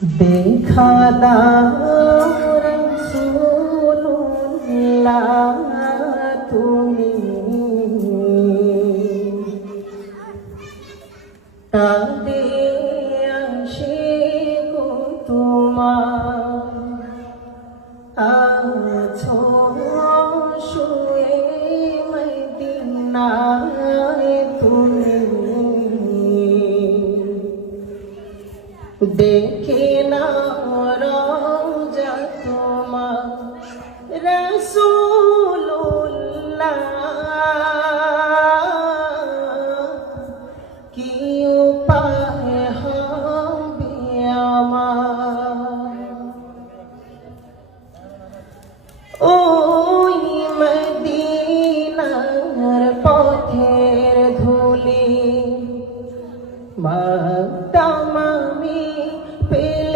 দেখা তুমি তাতে আসে তোমার আছো দেখে না রোজা মাতামামি পেলে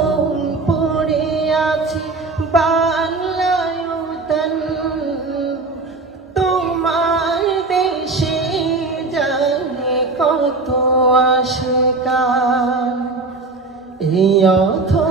ইয়থম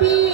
be